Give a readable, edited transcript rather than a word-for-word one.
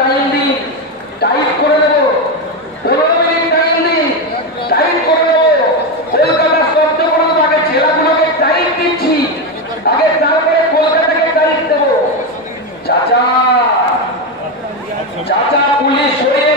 Time দিন, tight করে দেবো। 15 মিনিট টাইম দিন, টাইট করে দেবো। কলকাতা স্তব্ধ করে দেবো। আগে জেলাগুলোকে টাইট দিচ্ছি, আগে তারপরে কলকাতাকে টাইট দেবো। চাচা চাচা পুলিশ সরিয়ে